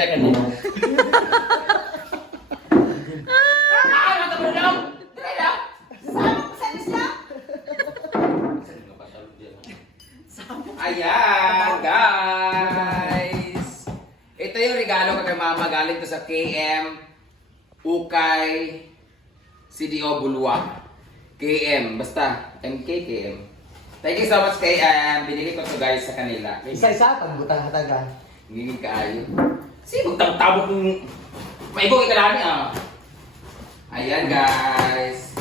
Teka na. Ayan, guys! Ito yung regalo ko kay Mama. Galing to sa KM Ukay CDO Bulwa. KM, basta MK KM. Thank you so much KM. Binili ko to guys sa kanila. Isa-isa, pagbutang hataga. Ngingin kaayo. Sige, magtabok ng... Maibog ikalani ah. Ayan guys.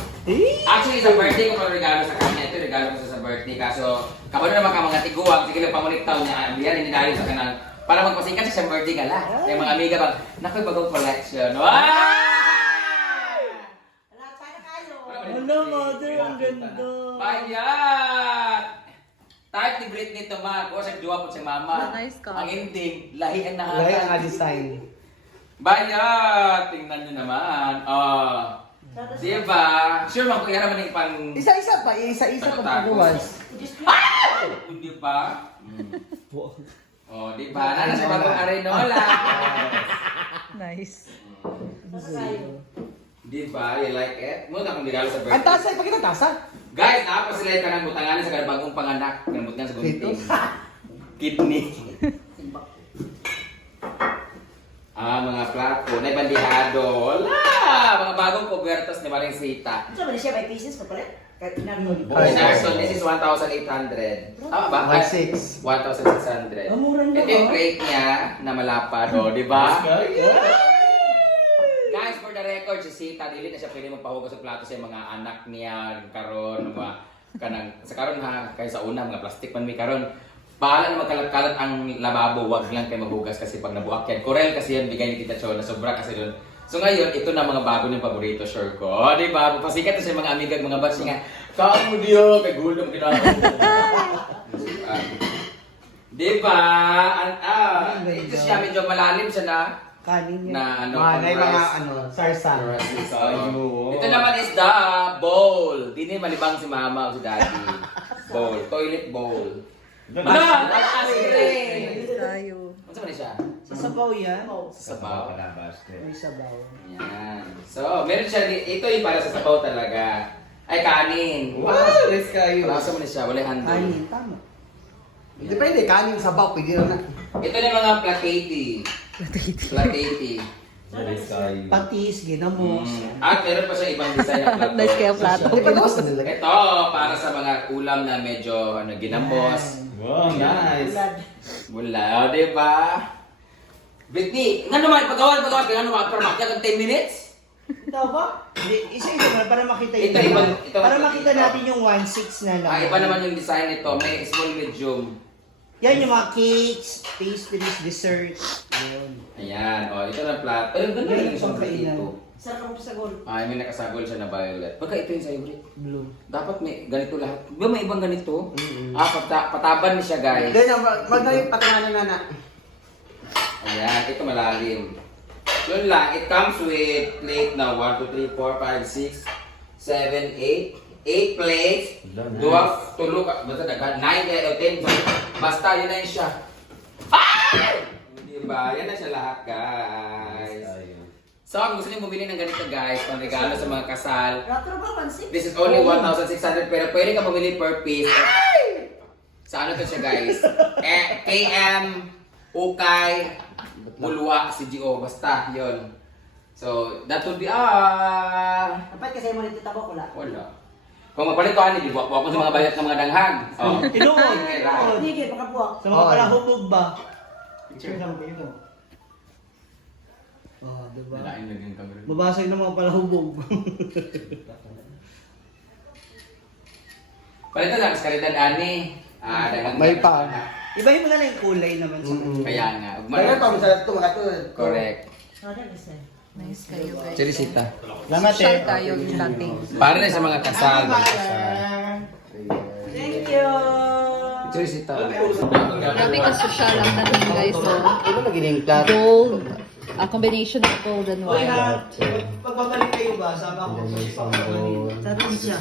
Actually, sa birthday ko pa regalo sa kanya. Ito regalo ko sa birthday. Kaso, kapag naman ka mga tiguwag, sige lang pamulit taon niya. Yan, hindi sa kanal. Para magpasikat siya sa birthday gala. Kaya mga amiga bang, nako'y bagong collection. Wow! Ano, mother, ang ganda. Bayat! Type ni Britney ito ma. Kung siya duwa po si mama. Nice ka. Ang ending, lahi ang nahan. Wala yung design. Bayat! Tingnan nyo naman. Diba? Sure man, kung yan naman yung pang... Isa-isa pa, isa-isa Ano pa pagbuwas. Hindi pa? Oh, di ba? Nana sa bagong arenola. Nice. Di ba? You like it? Muna kung regalo sa Ang birthday. tasa, ipakita tasa. Guys, sila ka ng butangan sa bagong panganak. Kanabot nga sa gunting. Kidney. Mga plato. Na bandihado. Wala! Mga bagong kubertos ni Maring Sita. Ito ba siya may pieces pa pala? Kahit pinagod. Okay, so this is 1,800. Tama ba? 1,600. 1,600. Ang mura na Ito yung crate niya na malapad. O, di ba? Guys, for the record, si Sita, dili na siya pwede magpahugas ng plato sa mga anak niya, karon mga kanang sa karon ha, kaya sa una mga plastic man mi karon. Bahala na magkalat-kalat ang lababo, wag lang kayo maghugas kasi pag nabuak yan. Corel kasi yan, bigay ni Tita Chon, na sobra kasi doon. So ngayon, ito na mga bago ng paborito, sure ko. O, di ba? Pasikat to sa mga amiga, mga batch nga. Kaan mo diyo, kay gulong ginagawa. Di ba? Ito siya, medyo malalim siya na. Kanin yun. Na ano, Malay rice. mga ano, sarsa. Ito naman is the bowl. Di ni malibang si mama o si daddy. Bowl. Toilet bowl. Nice tayo. Ano sa siya? Sa sabaw yan. Sa sabaw. May sabaw. Yan. So, meron siya. Ito yung para sa sabaw talaga. Ay, kanin. Wow, let's kayo. Palasa mo na siya. Wala handle. Kanin, tama. Depende, kanin, sabaw, pwede na. Ito na mga platati. Platati. Patis, ginamos. At meron pa siya ibang design na plato. Nice kaya plato. Di pa tapos na nila. Ito, para sa mga ulam na medyo ginambos. Wow, nice. Wala, o diba? Britney, nga naman, pagawan, kaya naman, para makita ng 10 minutes? Ito ba? Isa-isa na, para makita Ito, ibang- ito, para ito, makita ito. natin yung 1/6 na lang. Iba naman yung design nito, may small, medium. Yan yung mga cakes, pastries, desserts. Ayun. Ayan, ito na plato. Ay, ganda Yan, yung isang pangkainan. dito. Sarap mo sa gol. Ay, may nakasagol siya na violet. Pagka ito yung sa'yo, Brit. Blue. Dapat may ganito lahat. Di ba may ibang ganito? Pataban niya siya, guys. Ganyan, magaling patanganan na na. Ayan, ito malalim. Yun lang, it comes with plate na 1, 2, 3, 4, 5, 6, 7, 8. 8 plates. Dua, tulo, basta dagan. 9, 10. Basta, yun na yun siya. Ah! Diba? Yan na siya lahat, guys. So, kung gusto niyo bumili ng ganito, guys, pang regalo sa mga kasal, Ratro ba, pansip? this is only 1,600 pero pwede ka bumili per piece. Sa ano to siya, guys? KM, Ukay, Bulwa, CGO, basta, yon. So, that would be, Dapat kasi mo nito tabok wala. wala. Kung mapalit ko, di ba? Huwag mo sa mga bayat ng mga danghag. Oh. Tinuod. Hindi kayo pakabuak. Sa mga palahubog ba? Picture sa mga ito. Oh, diba? Nalain lang yung camera. Mabasag ng mga palahubog. Palito lang, kalidad ani. Danghag. May pa. Iba-iba na lang yung kulay naman sa Kaya nga. Kaya pa mo sa ito, mga ito. Correct. Sorry, kasi. Nice kayo guys. Cherisita. Salamat Social tayo yung dating. Para na sa mga kasal. Thank you! Cherisita. Grabe ka social ang dating guys. So, Ano na gining gold. A combination of gold and white. Pagpapalik kayo ba? Sama ko sa Tarin siya.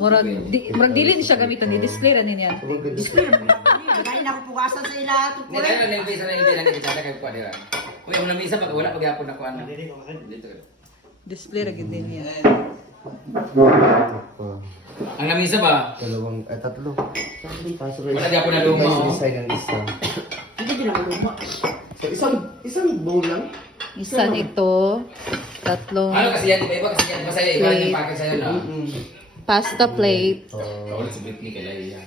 Murag dili ni siya gamitan ni display ra niya. Display naman. Pagkain ako po bukasan sa ila. Hindi tayo na nilbisa na nilbisa na kita kayo pa dira. Uy, mo namisa pag wala pagyapon ako ano. Dito. Display ra gid din yan. Ang lamisa ba? Tatlo. Wala gyapon na luma. oh. ng isa. Hindi din ako luma. So, isang bowl lang? Isa nito, tatlong Ano kasi yan, iba kasi yan. Masaya iba yung package sa'yo na. pasta plate, Kawala si Britney kay Laia.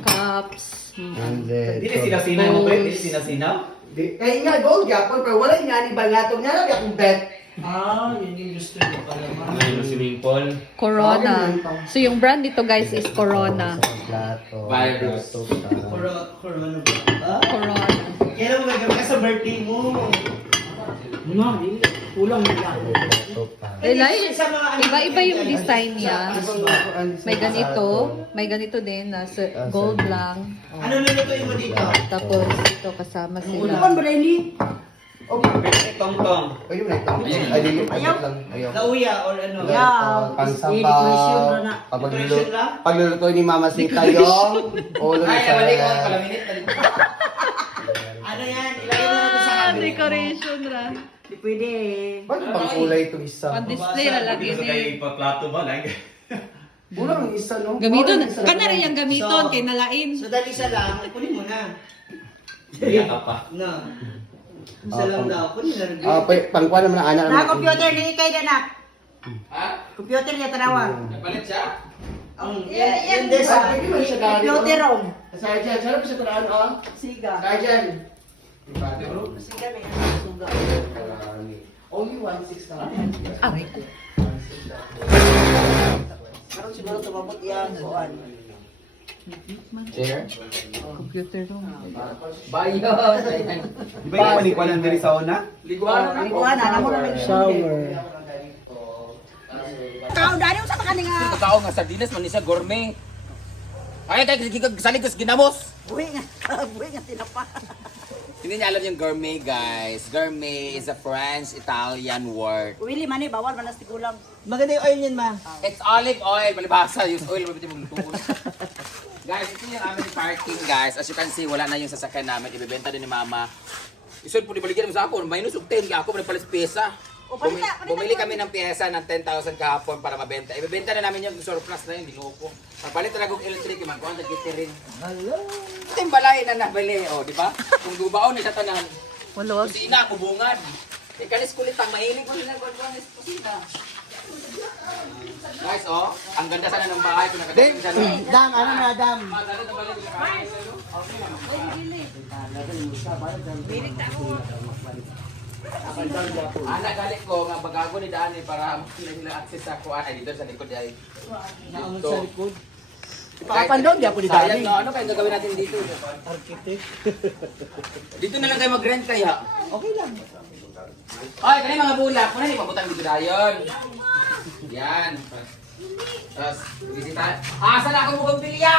cups, And then... Dili sila sinaw mo, pre. Dili sila sinaw. Kaya nga, gold yapon, pero wala nga ni Bangatong nga lang akong bet. Yun yung gusto ko pala. Yung swimming pool. Corona. So yung brand nito guys is Corona. Plato. Virus. Corona ba? Corona. Kailan mo gagawin ka sa birthday mo? No, hindi. Kulang nila. Relay, iba-iba yung design niya. May ganito din na gold lang. Ano lulutuin mo dito? Tapos ito kasama Ano sila. ba ba ini? Tong-tong. Ayun, ito. Ayaw. Ayaw. Lauya or ano? Yeah. Pansamba. Decoration lang? Pagluluto ni Mama Sita yung ulo Ay, sa... balik ko. Palaminit. Ano yan? Ilagay mo natin sa cabinet mo. Decoration ra. Hindi pwede. Ba't bang kulay itong isa? On display ra lagi ni. pa-plato ba? Kulang ang isa, no? Gamiton, Kulang ang isa. kana rin yung gamiton kay nalain. So dali isa lang, kunin mo na. Iyak ka pa. No. Isa lang daw, kunin na rin. Pangkuha naman ang anak. Na computer ni kay ganak. Ha? Computer niya tanawa. Nagpalit siya? Yan des. Hindi man siya galing. Computer ron. Sergeant, sarap siya paraan, oh. Siga. Sergeant. Siga may suga. Only 1.6 na. Aray ko. Karon siguro tumabot yan kuan. Chair? Computer to. Bayo. Di ba yung panikwanan diri sa una? Liguan na Kuan na mo na shower. Tao dali usa pa kaninga. Ito tao nga sardinas man ni siya gourmet. Ay, salig ko sa ginamos. Buhi nga tinapa. Hindi niya alam yung gourmet, guys. Gourmet is a French-Italian word. Willy man ni bawal man nas tigulang. Maganda yung oil niyan, ma. It's olive oil. Palibasa. Use oil. Mabiti mong lutuon. Guys, ito yung aming parking, guys. As you can see, wala na yung sasakyan namin. Ibebenta din ni Mama. Isod po, ibaligyan mo sa ako. Minus of 10. Ako, nagpalis pyesa. Bumili kami ng pyesa ng 10,000 kahapon para mabenta. Ibebenta na namin yung surplus na yun. Dinuko. Pagpalit talaga ng electric, man. Kung ang nag-gitirin. Ito yung balay na nabili. O, di ba? Kung dubaon na siya tanan. Walog. Kusina, kubungan. Kanis kulit ang mahilig ko nila kusina. Guys, oh, ang ganda sana ng bahay kung nakadating siya. Dam ano na dam. Anak galit ko nga bagago ni Dani para nila access sa kuan ay dito sa likod ay. Naamon sa likod. Ipapandon di ako ni Dani. Sayang, no? Ano kaya gagawin natin dito? Dito na lang tayo mag-rent kaya. Okay lang. Ay, kanina mga bulak. Muna ni pabutang dito dayon. Yan. Tapos, bisita. Saan ako mukhang pilya?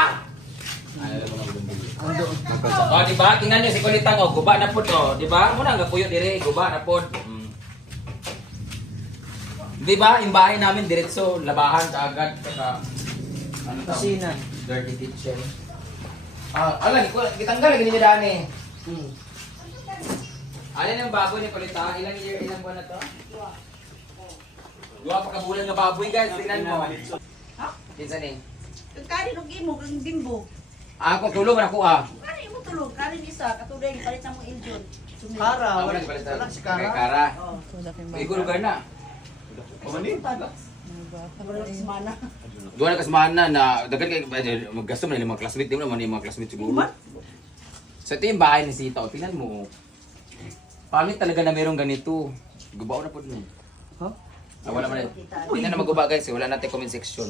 Oh, di ba? Tingnan niyo si Kulitang, oh, guba na po to. Di ba? Muna nga puyo dire, guba na po. Di ba? Yung bahay namin diretso, labahan kaagad. Saka, ano tawag? Kusina. Dirty kitchen. Ala, kitanggal lagi niya daan eh. Alin ang baboy ni Kulita? Ilang buwan na to? Dua pa kabulan nga baboy guys, tingnan mo. Kinsa ni? Kani og imo kang bimbo. Ako tulong na ko ah. Kani mo tulog, kani isa katuday palit sa mo iljon. Kara. Wala si Kulita. Wala si Kara. Kay Kara. Oh. Igo lugar na. Wala si mana. Duha na kasmana na dagan kay maggasto man yung mga classmate, di mo naman yung mga classmate siguro. So ito yung bahay ni Sita, o, tingnan mo. Pangit talaga na merong ganito. Gubaw na po dun. Huh? Wala man. Tingnan na maguba guys, wala natin comment section.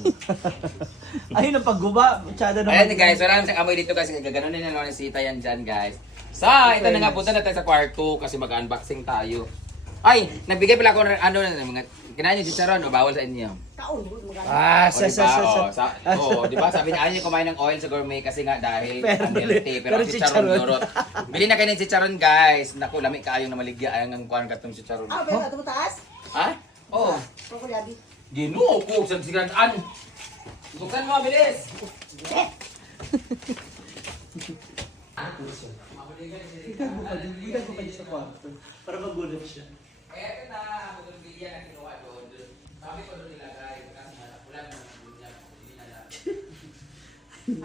Ayun ang pagguba. Masyado naman. Ayan guys, wala naman siyang amoy dito kasi gaganon din na ni Sita yan dyan guys. So, ito na nga, punta na tayo sa kwarto kasi mag-unboxing tayo. Ay, nagbigay pala ako ng ano na mga kinain yung chicharon, o bawal sa inyo. Kaon magana. Ah, O, diba? Diba? Sabi niya, ayaw niyo kumain ng oil sa gourmet kasi nga dahil unhealthy. Pero pero chicharon chicharon. yorot. Bili na kayo ng chicharon guys. Naku, lami kayong na maligya. Ayang ang kuhan katong chicharon. Pero ato taas. Ha? Oo. Ko yabi. Ginoo ko sa sigaran. Buksan mo, bilis. Hindi ko kayo sa kwarto. Para magulat siya. Eto na, ang butulbilya na kinuha doon. Sabi ko doon nilagay. Kasi wala na niya. Hindi na lang.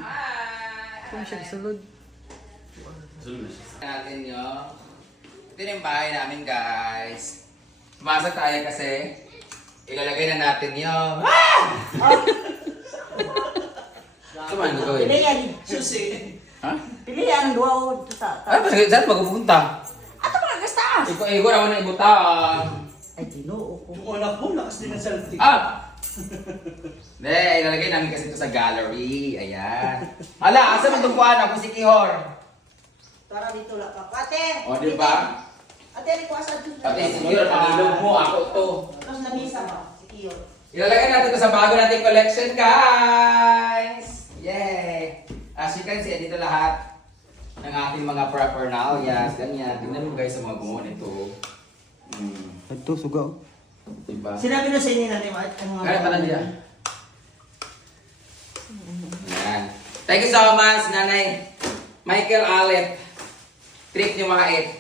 Hi! Kung siya sulod. Natin yun. Ito na yung bahay namin, guys. Pumasok tayo kasi ilalagay na natin yung... Saan ko gawin? Pilihan. Susi. Ha? Pilihan ang duwa o sa Ay, saan magpupunta? Ato mga gastas! Ikaw na na ibutang. Ay, ginoo ko. Yung anak mo, lakas din ang selfie. Ah! Hindi, ilalagay namin kasi ito sa gallery. Ayan. Hala, asa mo itong kuhaan ako si Kihor? Tara dito lang ka. Ate! O, di ba? Ate, ano ko asa dito? Pati si Kihor, pangilog mo, ako to. Tapos lamisa mo, si Kiyo. Ilalagay natin ito sa bago nating collection, guys! Yay! As you can see, dito lahat ng ating mga paraphernalias. Ganyan. Tingnan mo guys sa mga gumawa nito. Ito, sugaw. Diba? Sinabi na sa inyo na ang mga... Kaya pala dyan. Ayan. Thank you so much, Nanay Michael Alet. Trip niyo mga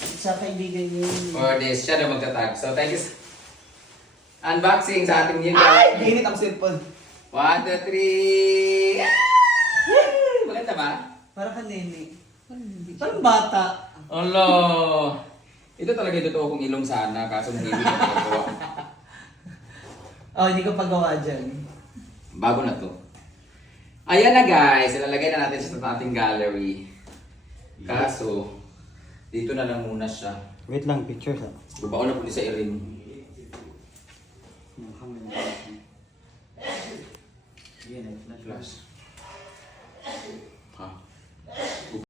8 Sa kaibigan niyo. for this. Siya na magtatag. So, thank you. Unboxing sa ating new Ay! Ginit ang cellphone. 1, 2, 3. Maganda ba? Para ka nene. Parang bata. Alo! Ito talaga yung totoo kong ilong sana, kaso hindi ko nagawa. Oh, hindi ko pagawa dyan. Bago na to. Ayan na guys, ilalagay na natin siya sa ating gallery. Kaso, dito na lang muna siya. Wait lang, pictures ha. Bubaon na po sa irin. Flash.